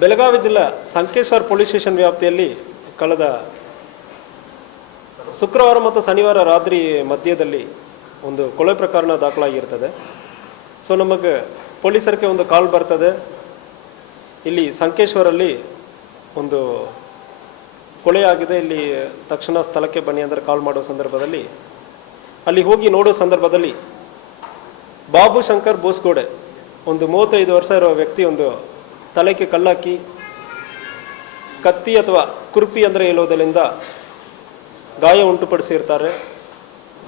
ಬೆಳಗಾವಿ ಜಿಲ್ಲಾ Sankeshwar police station ವ್ಯಾಪ್ತಿಯಲ್ಲಿ ಕಳೆದ ಶುಕ್ರವಾರ ಮತ್ತು ಶನಿವಾರ ರಾತ್ರಿ ಮಧ್ಯದಲ್ಲಿ ಒಂದು ಕೊಲೆ ಪ್ರಕರಣ ದಾಖಲಾಗಿರ್ತದೆ. ಸೊ ನಮಗೆ ಪೊಲೀಸರಿಗೆ ಒಂದು ಕಾಲ್ ಬರ್ತದೆ, ಇಲ್ಲಿ ಸಂಕೇಶ್ವರಲ್ಲಿ ಒಂದು ಕೊಲೆ ಆಗಿದೆ, ಇಲ್ಲಿ ತಕ್ಷಣ ಸ್ಥಳಕ್ಕೆ ಬನ್ನಿ ಅಂದರೆ ಕಾಲ್ ಮಾಡೋ ಸಂದರ್ಭದಲ್ಲಿ ಅಲ್ಲಿ ಹೋಗಿ ನೋಡೋ ಸಂದರ್ಭದಲ್ಲಿ ಬಾಬು ಶಂಕರ್ ಬೋಸ್ಗೋಡೆ ಒಂದು 35 ವರ್ಷ ಇರೋ ವ್ಯಕ್ತಿ ಒಂದು ತಲೆಗೆ ಕಲ್ಲಾಕಿ ಕತ್ತಿ ಅಥವಾ ಕುರ್ಪಿ ಅಂದರೆ ಹೇಳೋದರಿಂದ ಗಾಯ ಉಂಟುಪಡಿಸಿರ್ತಾರೆ.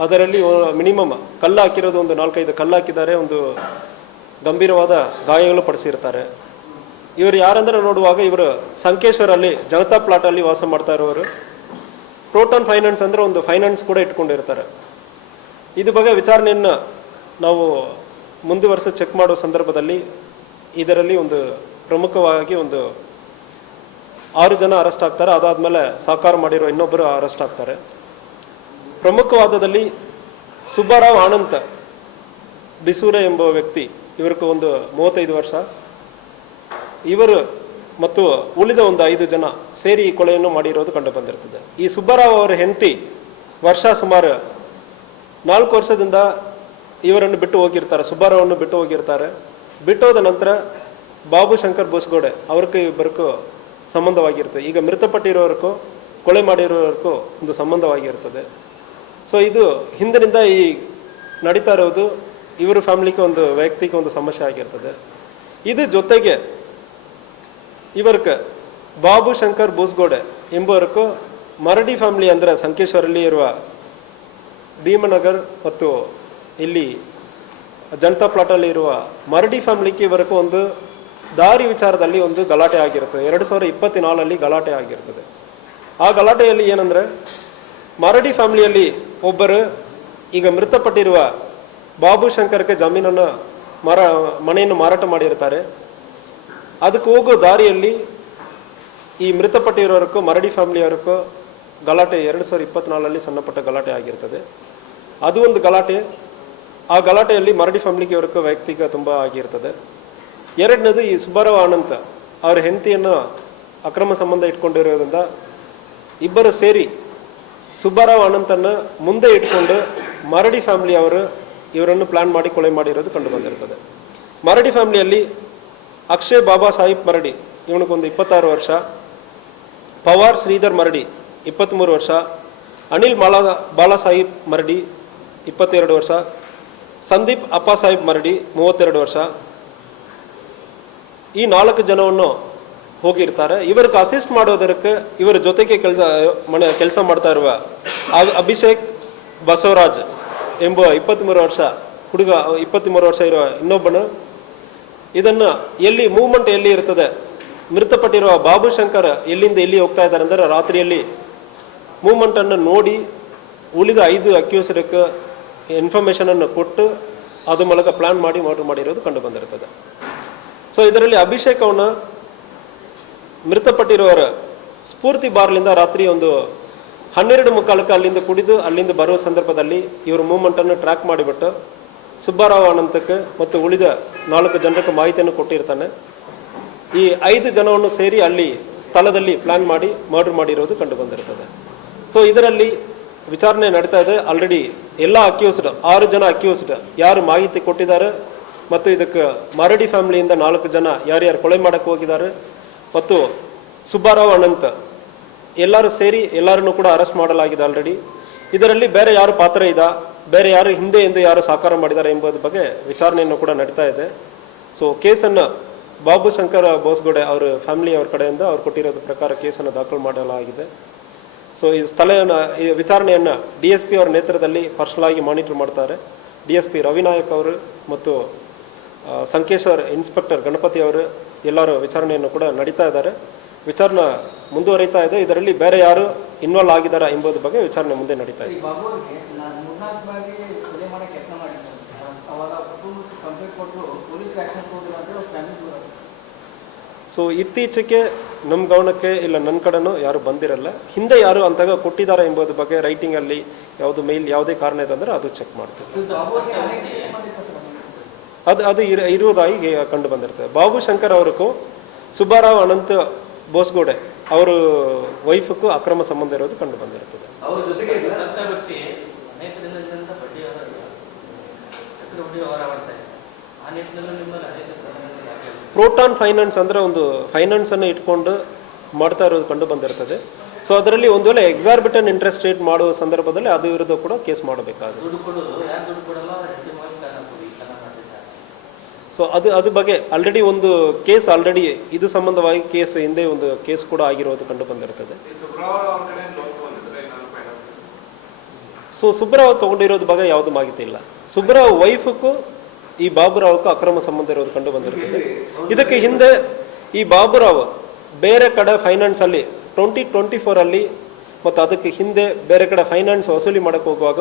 ಅದರಲ್ಲಿ ಮಿನಿಮಮ್ ಕಲ್ಲು ಹಾಕಿರೋದು ಒಂದು 4-5 ಕಲ್ಲು ಹಾಕಿದ್ದಾರೆ, ಒಂದು ಗಂಭೀರವಾದ ಗಾಯಗಳು ಪಡಿಸಿರ್ತಾರೆ. ಇವರು ಯಾರಂದ್ರೆ ನೋಡುವಾಗ ಇವರು ಸಂಕೇಶ್ವರಲ್ಲಿ ಜನತಾ ಪ್ಲಾಟಲ್ಲಿ ವಾಸ ಮಾಡ್ತಾ ಇರೋರು. ಪ್ರೋಟಾನ್ ಫೈನಾನ್ಸ್ ಅಂದರೆ ಒಂದು ಫೈನಾನ್ಸ್ ಕೂಡ ಇಟ್ಕೊಂಡಿರ್ತಾರೆ. ಇದು ಬಗ್ಗೆ ವಿಚಾರಣೆಯನ್ನು ನಾವು ಮುಂದುವರೆಸಿ ಚೆಕ್ ಮಾಡೋ ಸಂದರ್ಭದಲ್ಲಿ ಇದರಲ್ಲಿ ಒಂದು ಪ್ರಮುಖವಾಗಿ ಒಂದು 6 ಜನ ಅರೆಸ್ಟ್ ಆಗ್ತಾರೆ. ಅದಾದಮೇಲೆ ಸಾಕಾರ ಮಾಡಿರೋ ಇನ್ನೊಬ್ಬರು ಅರೆಸ್ಟ್ ಆಗ್ತಾರೆ. ಪ್ರಮುಖವಾದದಲ್ಲಿ ಸುಬ್ಬಾರಾವ್ ಆನಂತ್ ಬಿಸೂರೆ ಎಂಬ ವ್ಯಕ್ತಿ, ಇವರಿಗೆ ಒಂದು 35 ವರ್ಷ. ಇವರು ಮತ್ತು ಉಳಿದ ಒಂದು 5 ಜನ ಸೇರಿ ಈ ಕೊಲೆಯನ್ನು ಮಾಡಿರೋದು ಕಂಡು ಬಂದಿರ್ತದೆ. ಈ ಸುಬ್ಬಾರಾವ್ ಅವರ ಹೆಂಡತಿ ವರ್ಷ ಸುಮಾರು 4 ವರ್ಷದಿಂದ ಇವರನ್ನು ಬಿಟ್ಟು ಹೋಗಿರ್ತಾರೆ, ಸುಬ್ಬಾರಾವನ್ನು ಬಿಟ್ಟು ಹೋಗಿರ್ತಾರೆ. ಬಿಟ್ಟೋದ ನಂತರ ಬಾಬು ಶಂಕರ್ ಬೋಸ್ಗೋಡೆ ಅವ್ರಿಗೆ ಇಬ್ಬರಿಗೂ ಸಂಬಂಧವಾಗಿರ್ತದೆ. ಈಗ ಮೃತಪಟ್ಟಿರೋರ್ಗೂ ಕೊಲೆ ಮಾಡಿರೋರ್ಗೂ ಒಂದು ಸಂಬಂಧವಾಗಿರ್ತದೆ. ಸೊ ಇದು ಹಿಂದಿನಿಂದ ಈ ನಡೀತಾ ಇರೋದು ಇವರ ಫ್ಯಾಮಿಲಿಗೆ ಒಂದು ವ್ಯಕ್ತಿಗೆ ಒಂದು ಸಮಸ್ಯೆ ಆಗಿರ್ತದೆ. ಇದು ಜೊತೆಗೆ ಇವರಿಗೆ ಬಾಬು ಶಂಕರ್ ಬೋಸ್ಗೋಡೆ ಎಂಬುವರ್ಗೂ ಮರಡಿ ಫ್ಯಾಮಿಲಿ ಅಂದರೆ ಸಂಕೇಶ್ವರಲ್ಲಿ ಇರುವ ಭೀಮನಗರ್ ಮತ್ತು ಇಲ್ಲಿ ಜನತಾ ಪ್ಲಾಟಲ್ಲಿ ಇರುವ ಮರಡಿ ಫ್ಯಾಮಿಲಿಗೆ ಇವರೆಗೂ ಒಂದು ದಾರಿ ವಿಚಾರದಲ್ಲಿ ಒಂದು ಗಲಾಟೆ ಆಗಿರ್ತದೆ. 2024 ಗಲಾಟೆ ಆಗಿರ್ತದೆ. ಆ ಗಲಾಟೆಯಲ್ಲಿ ಏನಂದರೆ ಮರಡಿ ಫ್ಯಾಮಿಲಿಯಲ್ಲಿ ಒಬ್ಬರು ಈಗ ಮೃತಪಟ್ಟಿರುವ ಬಾಬು ಶಂಕರ್ಗೆ ಜಮೀನನ್ನು ಮನೆಯನ್ನು ಮಾರಾಟ ಮಾಡಿರ್ತಾರೆ. ಅದಕ್ಕೆ ಹೋಗೋ ದಾರಿಯಲ್ಲಿ ಈ ಮೃತಪಟ್ಟಿರೋರ್ಗೂ ಮರಡಿ ಫ್ಯಾಮಿಲಿಯವರಿಗೂ ಗಲಾಟೆ 2024 ಸಣ್ಣಪಟ್ಟ ಗಲಾಟೆ ಆಗಿರ್ತದೆ. ಅದು ಒಂದು ಗಲಾಟೆ. ಆ ಗಲಾಟೆಯಲ್ಲಿ ಮರಡಿ ಫ್ಯಾಮಿಲಿಗೆ ಇವರಿಗೂ ವ್ಯಕ್ತಿಗೆ ತುಂಬ ಆಗಿರ್ತದೆ. ಎರಡನೇದು ಈ ಸುಬ್ಬಾರಾವ್ ಆನಂತ್ ಅವರ ಹೆಂಡತಿಯನ್ನು ಅಕ್ರಮ ಸಂಬಂಧ ಇಟ್ಕೊಂಡಿರೋದ್ರಿಂದ ಇಬ್ಬರು ಸೇರಿ ಸುಬ್ಬಾರಾವ್ ಆನಂತನ್ನು ಮುಂದೆ ಇಟ್ಕೊಂಡು ಮರಡಿ ಫ್ಯಾಮಿಲಿ ಅವರು ಇವರನ್ನು ಪ್ಲಾನ್ ಮಾಡಿ ಕೊಲೆ ಮಾಡಿರೋದು ಕಂಡು ಬಂದಿರ್ತದೆ. ಮರಡಿ ಫ್ಯಾಮಿಲಿಯಲ್ಲಿ ಅಕ್ಷಯ್ ಬಾಬಾ ಸಾಹಿಬ್ ಮರಡಿ ಇವನಿಗೊಂದು 26 ವರ್ಷ, ಪವಾರ್ ಶ್ರೀಧರ್ ಮರಡಿ 23 ವರ್ಷ, ಅನಿಲ್ ಬಾಲಾ ಸಾಹಿಬ್ ಮರಡಿ 22 ವರ್ಷ, ಸಂದೀಪ್ ಅಪ್ಪ ಸಾಹಿಬ್ ಮರಡಿ 32 ವರ್ಷ. ಈ 4 ಜನವನ್ನು ಹೋಗಿರ್ತಾರೆ. ಇವರಿಗೆ ಅಸಿಸ್ಟ್ ಮಾಡೋದಕ್ಕೆ ಇವರ ಜೊತೆಗೆ ಕೆಲಸ ಮಾಡ್ತಾ ಇರುವ ಅಭಿಷೇಕ್ ಬಸವರಾಜ್ ಎಂಬ 23 ವರ್ಷ ಹುಡುಗ, 23 ವರ್ಷ ಇರುವ ಇನ್ನೊಬ್ಬನು ಇದನ್ನು ಎಲ್ಲಿ ಮೂವ್ಮೆಂಟ್ ಎಲ್ಲಿ ಇರ್ತದೆ, ಮೃತಪಟ್ಟಿರುವ ಬಾಬು ಶಂಕರ್ ಎಲ್ಲಿಂದ ಎಲ್ಲಿ ಹೋಗ್ತಾ ಇದ್ದಾರೆ ಅಂದರೆ ರಾತ್ರಿಯಲ್ಲಿ ಮೂವ್ಮೆಂಟನ್ನು ನೋಡಿ ಉಳಿದ 5 ಅಕ್ಯೂಸರಿಗೆ ಇನ್ಫಾರ್ಮೇಷನನ್ನು ಕೊಟ್ಟು ಅದು ಮೂಲಕ ಪ್ಲಾನ್ ಮಾಡಿ ಮರ್ಡರ್ ಮಾಡಿರೋದು ಕಂಡು ಬಂದಿರ್ತದೆ. ಸೊ ಇದರಲ್ಲಿ ಅಭಿಷೇಕ್ ಅವನ ಮೃತಪಟ್ಟಿರುವವರ ಸ್ಫೂರ್ತಿ ಬಾರ್ಲಿಂದ ರಾತ್ರಿ ಒಂದು 12:45 ಅಲ್ಲಿಂದ ಕುಡಿದು ಅಲ್ಲಿಂದ ಬರುವ ಸಂದರ್ಭದಲ್ಲಿ ಇವರು ಮೂವ್ಮೆಂಟನ್ನು ಟ್ರ್ಯಾಕ್ ಮಾಡಿಬಿಟ್ಟು ಸುಬ್ಬಾರಾವ್ ಆನಂತಕ್ಕೆ ಮತ್ತು ಉಳಿದ 4 ಜನರಿಗೆ ಮಾಹಿತಿಯನ್ನು ಕೊಟ್ಟಿರ್ತಾನೆ. ಈ 5 ಜನವನ್ನು ಸೇರಿ ಅಲ್ಲಿ ಸ್ಥಳದಲ್ಲಿ ಪ್ಲಾನ್ ಮಾಡಿ ಮರ್ಡರ್ ಮಾಡಿರೋದು ಕಂಡು ಬಂದಿರ್ತದೆ. ಸೊ ಇದರಲ್ಲಿ ವಿಚಾರಣೆ ನಡೀತಾ ಇದೆ. ಆಲ್ರೆಡಿ ಎಲ್ಲ ಅಕ್ಯೂಸ್ಡ್ 6 ಜನ ಅಕ್ಯೂಸ್ಡ್ ಯಾರು ಮಾಹಿತಿ ಕೊಟ್ಟಿದ್ದಾರೆ ಮತ್ತು ಇದಕ್ಕೆ ಮರಡಿ ಫ್ಯಾಮಿಲಿಯಿಂದ 4 ಜನ ಯಾರ್ಯಾರು ಕೊಲೆ ಮಾಡಕ್ಕೆ ಹೋಗಿದ್ದಾರೆ ಮತ್ತು ಸುಬ್ಬಾರಾವ್ ಅನಂತ್ ಎಲ್ಲರೂ ಸೇರಿ ಎಲ್ಲರನ್ನೂ ಕೂಡ ಅರೆಸ್ಟ್ ಮಾಡಲಾಗಿದೆ ಆಲ್ರೆಡಿ. ಇದರಲ್ಲಿ ಬೇರೆ ಯಾರು ಪಾತ್ರ ಇದೆ, ಬೇರೆ ಯಾರು ಹಿಂದೆಯಿಂದ ಯಾರು ಸಾಕಾರ ಮಾಡಿದ್ದಾರೆ ಎಂಬುದ್ರ ಬಗ್ಗೆ ವಿಚಾರಣೆಯನ್ನು ಕೂಡ ನಡೀತಾ ಇದೆ. ಸೊ ಕೇಸನ್ನು ಬಾಬು ಶಂಕರ್ ಬೋಸ್ಗೋಡೆ ಅವರ ಫ್ಯಾಮಿಲಿ ಅವ್ರ ಕಡೆಯಿಂದ ಅವ್ರು ಕೊಟ್ಟಿರೋದ್ರ ಪ್ರಕಾರ ಕೇಸನ್ನು ದಾಖಲು ಮಾಡಲಾಗಿದೆ. ಸೊ ಈ ಈ ವಿಚಾರಣೆಯನ್ನು DSP ಅವರ ನೇತೃತ್ವದಲ್ಲಿ ಪರ್ಸನಲ್ ಆಗಿ ಮಾನಿಟರ್ ಮಾಡ್ತಾರೆ. DSP ರವಿನಾಯಕ್ ಅವರು ಮತ್ತು ಸಂಕೇಶ್ವರ್ ಇನ್ಸ್ಪೆಕ್ಟರ್ ಗಣಪತಿ ಅವರು ಎಲ್ಲರೂ ವಿಚಾರಣೆಯನ್ನು ಕೂಡ ನಡೀತಾ ಇದ್ದಾರೆ. ವಿಚಾರಣೆ ಮುಂದುವರಿತಾ ಇದೆ. ಇದರಲ್ಲಿ ಬೇರೆ ಯಾರು ಇನ್ವಾಲ್ವ್ ಆಗಿದ್ದಾರೆ ಎಂಬುದ್ರ ಬಗ್ಗೆ ವಿಚಾರಣೆ ಮುಂದೆ ನಡೀತಾ ಇದೆ. ಸೊ ಇತ್ತೀಚೆಗೆ ನಮ್ಮ ಗಮನಕ್ಕೆ ಇಲ್ಲ, ನನ್ನ ಕಡೆನೂ ಯಾರು ಬಂದಿರಲ್ಲ. ಹಿಂದೆ ಯಾರು ಅಂತಾಗ ಕೊಟ್ಟಿದ್ದಾರೆ ಎಂಬುದ್ರ ಬಗ್ಗೆ ರೈಟಿಂಗಲ್ಲಿ ಯಾವುದು ಮೇಲ್ ಯಾವುದೇ ಕಾರಣ ಇದೆ ಅಂದರೆ ಅದು ಚೆಕ್ ಮಾಡ್ತೀವಿ. ಅದು ಇರುವುದಾಗಿ ಕಂಡು ಬಂದಿರ್ತದೆ. ಬಾಬು ಶಂಕರ್ ಅವ್ರಿಗೂ ಸುಬ್ಬಾರಾವ್ ಅನಂತ ಬೋಸ್ಗೋಡೆ ಅವರು ವೈಫ್ಗೂ ಅಕ್ರಮ ಸಂಬಂಧ ಇರೋದು ಕಂಡು ಬಂದಿರುತ್ತದೆ. ಪ್ರೋಟಾನ್ ಫೈನಾನ್ಸ್ ಅಂದರೆ ಒಂದು ಫೈನಾನ್ಸನ್ನು ಇಟ್ಕೊಂಡು ಮಾಡ್ತಾ ಇರೋದು ಕಂಡು ಬಂದಿರ್ತದೆ. ಸೊ ಅದರಲ್ಲಿ ಒಂದು ವೇಳೆ ಎಕ್ಸಾರ್ಬಿಟನ್ ಇಂಟ್ರೆಸ್ಟ್ ರೇಟ್ ಮಾಡುವ ಸಂದರ್ಭದಲ್ಲಿ ಅದು ವಿರುದ್ಧ ಕೂಡ ಕೇಸ್ ಮಾಡಬೇಕಾಗುತ್ತೆ. ಸೊ ಅದು ಬಗ್ಗೆ ಆಲ್ರೆಡಿ ಒಂದು ಕೇಸ್ ಇದು ಸಂಬಂಧವಾಗಿ ಕೇಸ್ ಹಿಂದೆ ಒಂದು ಕೇಸ್ ಕೂಡ ಆಗಿರೋದು ಕಂಡು ಬಂದಿರ್ತದೆ. ಸೊ ಸುಬ್ರಾವ್ ತಗೊಂಡಿರೋದು ಬಗ್ಗೆ ಯಾವುದು ಮಾಹಿತಿ ಇಲ್ಲ. ಸುಬ್ರಾವ್ ವೈಫ್ಗೂ ಈ ಬಾಬುರಾವ್ಗೂ ಅಕ್ರಮ ಸಂಬಂಧ ಇರೋದು ಕಂಡು ಬಂದಿರ್ತದೆ. ಇದಕ್ಕೆ ಹಿಂದೆ ಈ ಬಾಬುರಾವ್ ಬೇರೆ ಕಡೆ ಫೈನಾನ್ಸಲ್ಲಿ 2024 ಮತ್ತು ಅದಕ್ಕೆ ಹಿಂದೆ ಬೇರೆ ಕಡೆ ಫೈನಾನ್ಸ್ ವಸೂಲಿ ಮಾಡಕ್ಕೆ ಹೋಗುವಾಗ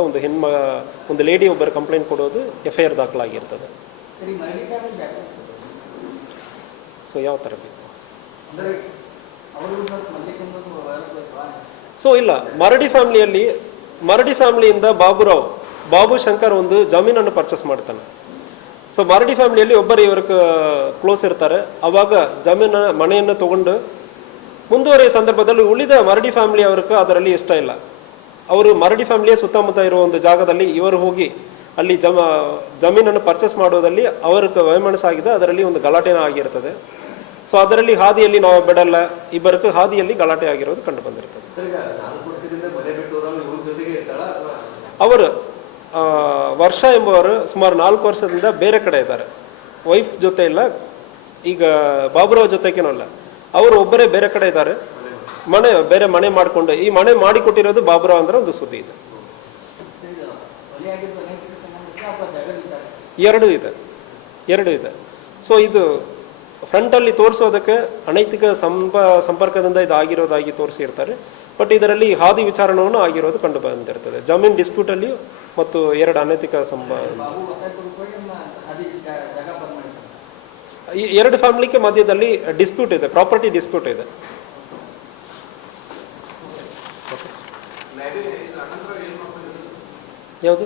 ಒಂದು ಲೇಡಿ ಒಬ್ಬರು ಕಂಪ್ಲೇಂಟ್ ಕೊಡೋದು FIR ದಾಖಲಾಗಿರ್ತದೆ. ಸೊ ಯಾವ ಥರ ಬೇಕು? ಸೊ ಇಲ್ಲ, ಮರಡಿ ಫ್ಯಾಮಿಲಿಯಿಂದ ಬಾಬು ಶಂಕರ್ ಒಂದು ಜಮೀನನ್ನು ಪರ್ಚೇಸ್ ಮಾಡ್ತಾನೆ. ಸೊ ಮರಡಿ ಫ್ಯಾಮಿಲಿಯಲ್ಲಿ ಒಬ್ಬರು ಇವ್ರಿಗೆ ಕ್ಲೋಸ್ ಇರ್ತಾರೆ. ಅವಾಗ ಮನೆಯನ್ನು ತಗೊಂಡು ಮುಂದುವರಿಯ ಸಂದರ್ಭದಲ್ಲಿ ಉಳಿದ ಮರಡಿ ಫ್ಯಾಮಿಲಿ ಅವ್ರಿಗೆ ಅದರಲ್ಲಿ ಇಷ್ಟ ಇಲ್ಲ. ಅವರು ಮರಡಿ ಫ್ಯಾಮಿಲಿಯ ಸುತ್ತಮುತ್ತ ಇರುವ ಒಂದು ಜಾಗದಲ್ಲಿ ಇವರು ಹೋಗಿ ಅಲ್ಲಿ ಜಮೀನನ್ನು ಪರ್ಚೇಸ್ ಮಾಡೋದಲ್ಲಿ ಅವ್ರಿಗೆ ವೈಮನಸ್ಸಾಗಿದೆ. ಅದರಲ್ಲಿ ಒಂದು ಗಲಾಟೆನ ಆಗಿರ್ತದೆ. ಸೊ ಅದರಲ್ಲಿ ಹಾದಿಯಲ್ಲಿ ನಾವು ಬಿಡಲ್ಲ, ಇಬ್ಬರಿಗೆ ಹಾದಿಯಲ್ಲಿ ಗಲಾಟೆ ಆಗಿರೋದು ಕಂಡು ಬಂದಿರ್ತದೆ. ಅವರು ವರ್ಷ ಎಂಬುವರು ಸುಮಾರು 4 ವರ್ಷದಿಂದ ಬೇರೆ ಕಡೆ ಇದ್ದಾರೆ. ವೈಫ್ ಜೊತೆ ಇಲ್ಲ, ಈಗ ಬಾಬುರಾವ್ ಜೊತೆಗೇನಲ್ಲ, ಅವರು ಒಬ್ಬರೇ ಬೇರೆ ಕಡೆ ಇದ್ದಾರೆ. ಬೇರೆ ಮನೆ ಮಾಡಿಕೊಂಡು ಈ ಮನೆ ಮಾಡಿಕೊಟ್ಟಿರೋದು ಬಾಬುರಾವ್ ಅಂದ್ರೆ ಒಂದು ಸುದ್ದಿ ಇದೆ. ಎರಡು ಇದೆ. ಸೊ ಇದು ಫ್ರಂಟಲ್ಲಿ ತೋರಿಸೋದಕ್ಕೆ ಅನೈತಿಕ ಸಂಪರ್ಕದಿಂದ ಇದು ಆಗಿರೋದಾಗಿ ತೋರಿಸಿರ್ತಾರೆ. ಬಟ್ ಇದರಲ್ಲಿ ಹಾದಿ ವಿಚಾರಣೆಯನ್ನು ಆಗಿರೋದು ಕಂಡು ಬಂದಿರ್ತದೆ. ಜಮೀನ್ ಡಿಸ್ಪ್ಯೂಟಲ್ಲಿ ಮತ್ತು 2 ಅನೈತಿಕ ಈ 2 ಫ್ಯಾಮಿಲಿಗೆ ಮಧ್ಯದಲ್ಲಿ ಡಿಸ್ಪ್ಯೂಟ್ ಇದೆ, ಪ್ರಾಪರ್ಟಿ ಡಿಸ್ಪ್ಯೂಟ್ ಇದೆ. ಯಾವುದು